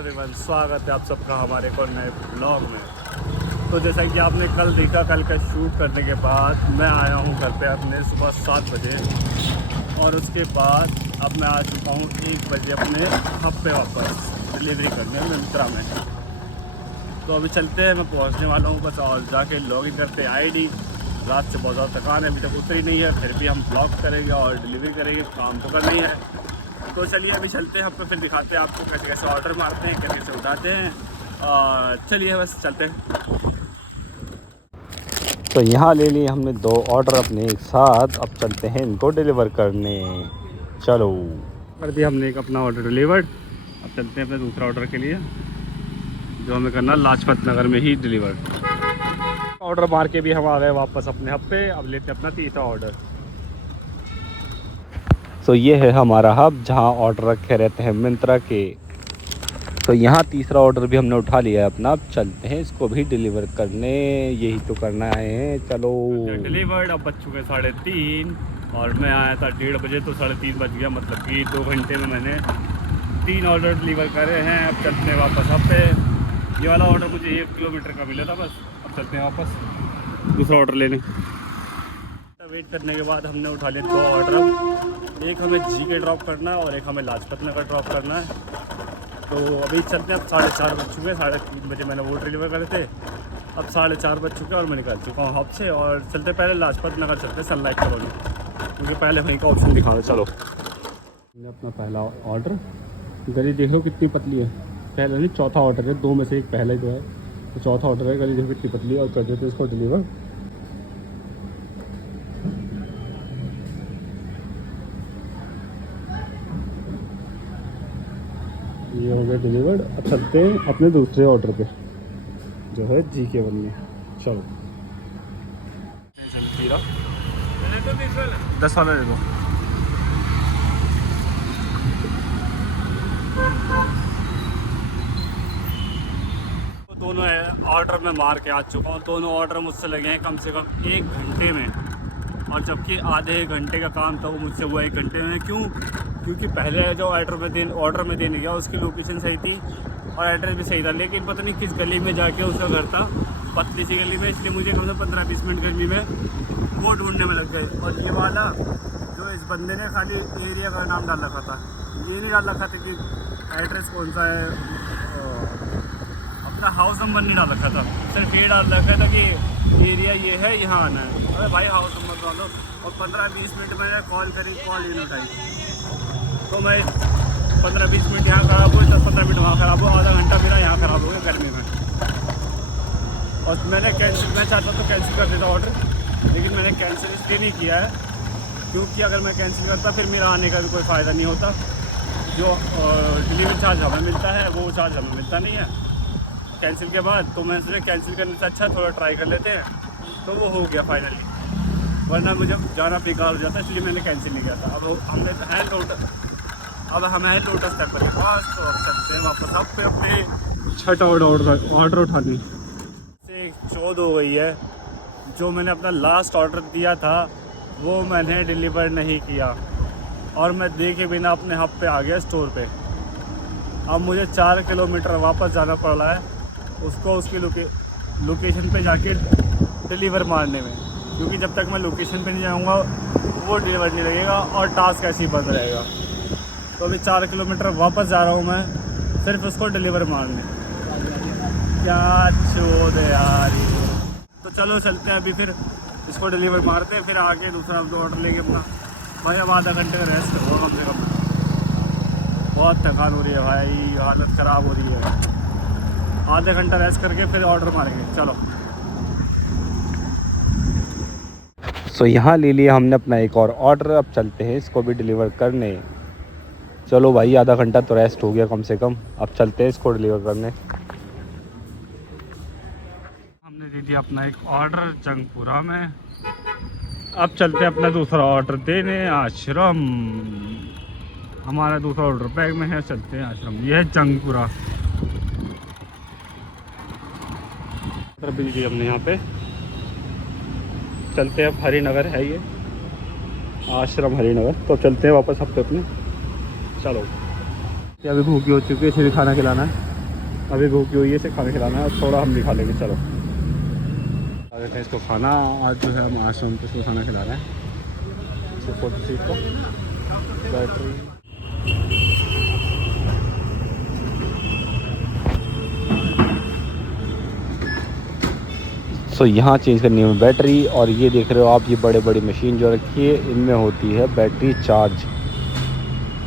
Everyone, स्वागत है आप सबका हमारे एक और नए ब्लॉग में। तो जैसा कि आपने कल देखा, कल का शूट करने के बाद मैं आया हूँ घर पे अपने सुबह 7 बजे और उसके बाद अब मैं आ चुका हूँ 1 बजे अपने हब पे वापस डिलीवरी करने मिंत्रा में। तो अभी चलते हैं, मैं पहुँचने वाला हूँ बस, और जाके लॉगिन करते आईडी। रात से बहुत ज़्यादा थकान है, अभी तक उतरी नहीं है, फिर भी हम ब्लॉग करेंगे और डिलीवरी करेंगे, काम तो करना ही है। तो चलिए अभी चलते हैं, आपको फिर दिखाते हैं आपको कैसे कैसे ऑर्डर मारते हैं, कैसे कैसे उठाते हैं। और चलिए बस चलते हैं। तो यहाँ ले लिए हमने 2 ऑर्डर अपने एक साथ, अब चलते हैं इनको डिलीवर करने। चलो, कर दिया हमने एक अपना ऑर्डर डिलीवर्ड। अब चलते हैं अपने दूसरा ऑर्डर के लिए, जो हमें करना लाजपत नगर में ही डिलीवर्ड। ऑर्डर मार के भी हम आ गए वापस अपने हब पे। अब लेते हैं अपना तीसरा ऑर्डर। तो ये है हमारा हब जहाँ ऑर्डर रखे रहते हैं मिंत्रा के। तो यहाँ तीसरा ऑर्डर भी हमने उठा लिया है अपना, अब चलते हैं इसको भी डिलीवर करने, यही तो करना है। चलो डिलीवर्ड। अब बज चुके 3:30 और मैं आया था 1:30 बजे, तो 3:30 बज गया, मतलब कि 2 घंटे में मैंने 3 ऑर्डर डिलीवर करे हैं। अब चलते हैं वापस हब पे। ये वाला ऑर्डर मुझे 1 किलोमीटर का मिला था बस। अब चलते हैं वापस दूसरा ऑर्डर लेने। वेट करने के बाद हमने उठा लिए 2 ऑर्डर। एक हमें जी के ड्रॉप करना है और एक हमें लाजपत नगर ड्रॉप करना है। तो अभी चलते हैं। अब 4:30 बज चुके हैं, 3:30 बजे मैंने वो डिलीवर करे थे। अब 4:30 बज चुके हैं और मैं निकल चुका हूँ हब से। और चलते पहले लाजपत नगर चलते, सनलाइट कॉलोनी, क्योंकि पहले वहीं का ऑप्शन दिखा दो। चलो, हमने अपना पहला ऑर्डर, गली देख लो कितनी पतली है। पहला नहीं, चौथा ऑर्डर है, 2 में से एक पहला ही तो है, तो चौथा ऑर्डर है। गली देखो कितनी पतली है। और कर देते इसको डिलीवर। ये हो गया डिलीवर्ड। अब चलते हैं अपने दूसरे ऑर्डर पे, जो है जी के वन में। चलो 10 वाला दे दो। दोनों ऑर्डर में मार के आ चुका हूँ। दोनों ऑर्डर मुझसे लगे हैं कम से कम 1 घंटे में, और जबकि आधे घंटे का काम था वो मुझसे हुआ 1 घंटे में। क्यों? क्योंकि पहले जो ऑर्डर में देने गया उसकी लोकेशन सही थी और एड्रेस भी सही था, लेकिन पता नहीं किस गली में जाके उसका घर था, पतली सी गली में, इसलिए मुझे कम से 15-20 मिनट गली में वो ढूंढने में लग गए। और ये वाला जो इस बंदे ने खाली एरिया का नाम डाल रखा था, ये नहीं डाल रखा था कि एड्रेस कौन सा है, अपना हाउस नंबर नहीं डाल रखा था, सिर्फ ये डाल रखा था कि एरिया ये है, यहाँ आना है। अरे भाई हाउस नंबर डालो। और 15-20 मिनट मैंने कॉल करी, कॉल ही नहीं उठाई। तो मैं 15-20 मिनट यहाँ ख़राब हुए, 10-15 मिनट वहाँ ख़राब हुआ, आधा घंटा मेरा यहाँ ख़राब हो गया गर्मी में। और मैं चाहता तो कैंसिल कर देता ऑर्डर, लेकिन मैंने कैंसिल इसलिए नहीं किया है क्योंकि अगर मैं कैंसिल करता फिर मेरा आने का भी कोई फ़ायदा नहीं होता। जो डिलीवरी चार्ज हमें मिलता है वो चार्ज हमें मिलता नहीं है कैंसिल के बाद। तो मैं सोचा कैंसिल करने से अच्छा थोड़ा ट्राई कर लेते हैं, तो वो हो गया फाइनली, वरना मुझे जाना बेकार हो जाता, इसलिए मैंने कैंसिल नहीं किया था। अब हम है लोटस टेम्पल के पास, तो अब चलते हैं वापस अब पे अपने छठा ऑर्डर उठाने से 14 हो गई है। जो मैंने अपना लास्ट ऑर्डर दिया था वो मैंने डिलीवर नहीं किया, और मैं देखे बिना अपने हब पे आ गया स्टोर पे। अब मुझे 4 किलोमीटर वापस जाना पड़ रहा है उसको, उसकी लोकेशन पे जाके डिलीवर मारने में, क्योंकि जब तक मैं लोकेशन पे नहीं जाऊंगा वो डिलीवर नहीं लगेगा और टास्क ऐसे ही बंद रहेगा। तो अभी 4 किलोमीटर वापस जा रहा हूँ मैं, सिर्फ उसको डिलीवर मारने। क्या चोद है यार। तो चलो चलते हैं अभी, फिर इसको डिलीवर मारते हैं, फिर आगे दूसरा ऑर्डर लेंगे अपना। भाई अब आधा घंटे का रेस्ट होगा कम से कम, बहुत थकान हो रही है भाई, हालत ख़राब हो रही है। आधा घंटा रेस्ट करके फिर ऑर्डर मारेंगे। चलो। तो यहाँ ले लिया हमने अपना एक और ऑर्डर, अब चलते हैं इसको भी डिलीवर करने। चलो भाई, आधा घंटा तो रेस्ट हो गया कम से कम, अब चलते हैं इसको डिलीवर करने। हमने दे दिया अपना एक ऑर्डर जंगपुरा में। अब चलते हैं अपना दूसरा ऑर्डर देने आश्रम। हमारा दूसरा ऑर्डर बैग में है, चलते हैं आश्रम। यह है जंगपुरा। बिल दी हमने यहाँ पे। चलते हैं अब, हरिनगर है ये आश्रम, हरिनगर। तो चलते हैं वापस हफ्ते अपने। चलो, अभी भूखी हो चुकी है, इसलिए खाना खिलाना है। अभी भूखी हुई है, इसे खाना खिलाना है और थोड़ा हम भी खा लेंगे। चलो आ देते हैं इसको खाना। आज जो है हम आश्रम पे इसको खाना खिला रहे हैं। इसको 40 सीट को बैटरी। सो यहाँ चेंज करनी है बैटरी। और ये देख रहे हो आप, ये बड़े बड़ी मशीन जो रखी है, इनमें होती है बैटरी चार्ज।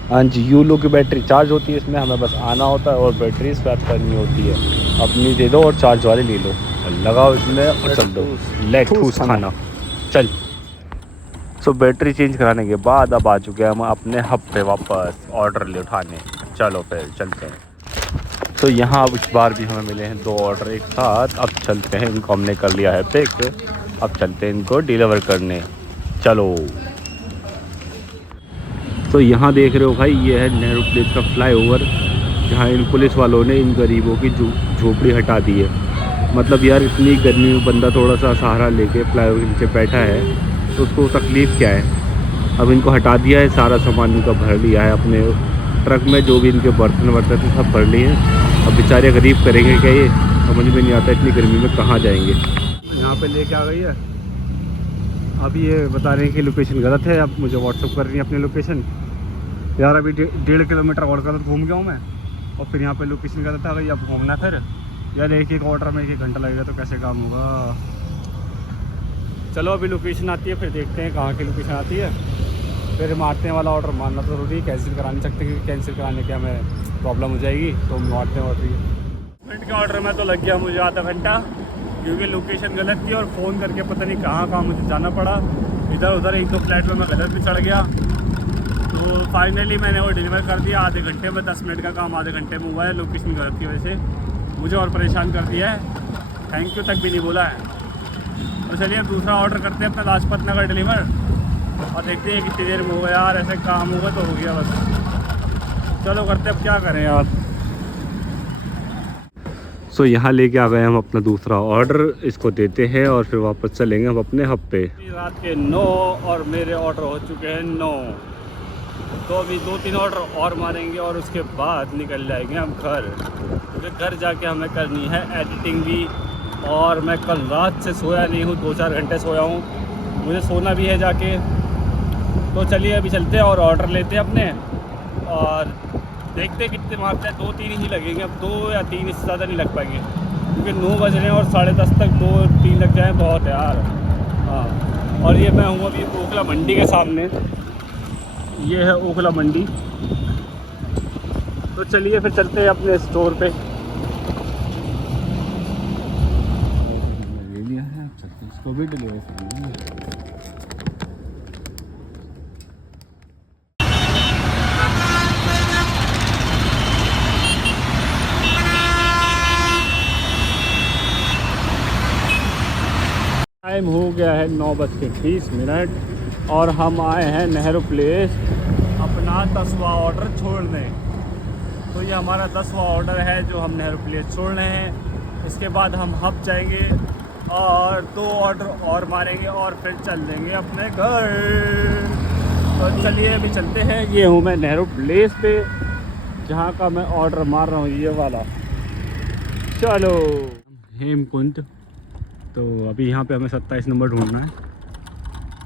हाँ जी, यूलो की बैटरी चार्ज होती है इसमें। हमें बस आना होता है और बैटरी स्वैप करनी होती है। अपनी दे दो और चार्ज वाली ले लो और लगाओ इसमें और चल दो। लेट ठूस खाना चल। सो बैटरी चेंज कराने के बाद अब आ चुके हैं हम अपने हब पे वापस ऑर्डर ले उठाने। चलो फिर चलते हैं। तो यहाँ अब इस बार भी हमें मिले हैं 2 ऑर्डर एक साथ। अब चलते हैं, इनको हमने कर लिया है पिक। अब चलते हैं इनको डिलीवर करने। चलो। तो यहाँ देख रहे हो भाई, ये है नेहरू प्लेस का फ्लाईओवर, जहाँ इन पुलिस वालों ने इन गरीबों की झोपड़ी हटा दी है। मतलब यार, इतनी गर्मी में बंदा थोड़ा सा सहारा लेके फ्लाईओवर के नीचे बैठा है तो उसको तकलीफ़ क्या है। अब इनको हटा दिया है, सारा सामान इनका भर लिया है अपने ट्रक में, जो भी इनके बर्तन वर्तन थे सब भर लिए हैं। अब बेचारे गरीब करेंगे क्या, ये समझ में नहीं आता। इतनी गर्मी में कहाँ जाएंगे। यहाँ पे लेके आ गई है। अब ये बता रहे हैं कि लोकेशन गलत है। अब मुझे व्हाट्सअप कर रही है अपनी लोकेशन। यार अभी 1.5 किलोमीटर और गलत घूम गया हूँ मैं, और फिर यहाँ पे लोकेशन गलत आ गई। अब घूमना फिर यार, एक ऑर्डर में 1 घंटा लगेगा तो कैसे काम होगा। चलो अभी लोकेशन आती है, फिर देखते हैं कहाँ की लोकेशन आती है, फिर मारते हैं वाला ऑर्डर। मारना तो ज़रूरी है, कैंसिल करा नहीं सकते क्योंकि कैंसिल कराने के हमें प्रॉब्लम हो जाएगी। तो मारते हैं ऑर्डर। मिनट के ऑर्डर में तो लग गया मुझे आधा घंटा, क्योंकि लोकेशन गलत थी और फ़ोन करके पता नहीं कहाँ मुझे जाना पड़ा। इधर उधर 1-2 फ्लैट में मैं गलत भी चढ़ गया। तो फाइनली मैंने वो डिलीवर कर दिया आधे घंटे में। 10 मिनट का काम आधे घंटे में हुआ है। लोकेशन गलत की वजह से मुझे और परेशान कर दिया है। थैंक यू तक भी नहीं बोला है। तो चलिए अब दूसरा ऑर्डर करते हैं अपना लाजपत नगर डिलीवर, और देखते हैं कितनी देर में होगा। यार ऐसे काम होगा तो हो गया बस। चलो करते, अब क्या करें यार। सो यहाँ लेके आ गए हम अपना दूसरा ऑर्डर, इसको देते हैं और फिर वापस चलेंगे हम अपने हब पे। रात के 9 और मेरे ऑर्डर हो चुके हैं 9। तो अभी 2-3 ऑर्डर और मारेंगे और उसके बाद निकल जाएंगे हम घर, क्योंकि घर जाके हमें करनी है एडिटिंग भी। और मैं कल रात से सोया नहीं हूँ, 2-4 घंटे सोया हूँ, मुझे सोना भी है जाके। तो चलिए अभी चलते हैं और ऑर्डर लेते हैं अपने, और देखते हैं कितने मारते हैं। 2-3 ही लगेंगे अब, 2 या 3 इससे ज़्यादा नहीं लग पाएंगे, क्योंकि 9 बज रहे हैं और 10:30 तक 2-3 लग जाए बहुत है यार। हाँ, और ये मैं हूँ अभी ओखला मंडी के सामने। ये है ओखला मंडी। तो चलिए फिर चलते हैं अपने स्टोर पे। ले लिया है, चलते इसको भी डिलीवर करेंगे। टाइम हो गया है 9:20 और हम आए हैं नेहरू प्लेस अपना 10वां ऑर्डर छोड़ने। तो ये हमारा 10वां ऑर्डर है जो हम नेहरू प्लेस छोड़ रहे हैं। इसके बाद हम हब जाएंगे और 2 ऑर्डर और मारेंगे और फिर चल देंगे अपने घर। तो चलिए अभी चलते हैं। ये हूँ मैं नेहरू प्लेस पे, जहाँ का मैं ऑर्डर मार रहा हूँ, ये वाला। चलो हेमकुंड। तो अभी यहाँ पे हमें 27 नंबर ढूंढना है।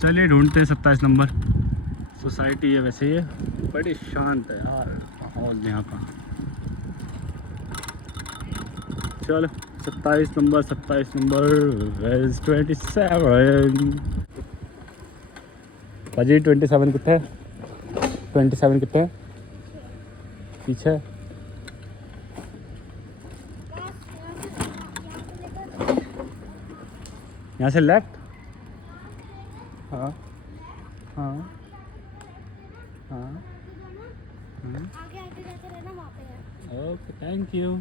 चलिए ढूंढते हैं 27 नंबर। सोसाइटी है वैसे, ये बड़ी शांत है यार माहौल यहाँ का। चलो 27 नंबर 27 भाजी 27 कितने है? 27 कितने है? पीछे यहाँ से लेफ्ट। हाँ हाँ हाँ, आगे आगे जाते रहना, वहाँ पे है। Okay thank you.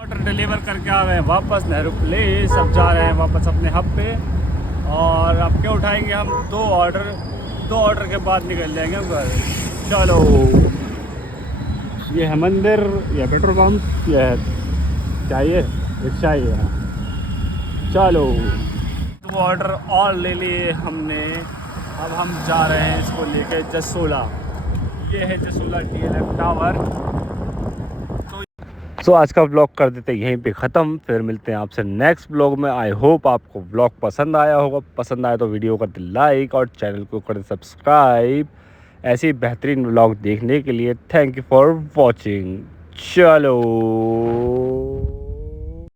Order deliver करके आ गए वापस नेहरू प्लेस। अब जा रहे हैं वापस अपने हब पे, और अब क्या उठाएंगे हम 2 ऑर्डर के बाद निकल जाएंगे हम घर। चलो, ये है मंदिर, यह पेट्रोल पंप, यह है चाहिए रिक्शा ही है। चलो 2 ऑर्डर और ले लिए हमने। अब हम जा रहे हैं इसको लेके जसोला। ये है जसोला DLF टावर। सो आज का व्लॉग कर देते यहीं पे ख़त्म, फिर मिलते हैं आपसे नेक्स्ट व्लॉग में। आई होप आपको व्लॉग पसंद आया होगा, पसंद आया तो वीडियो कर दे लाइक और चैनल को कर दे सब्सक्राइब। ऐसे ही बेहतरीन व्लॉग देखने के लिए थैंक यू फॉर वॉचिंग। चलो।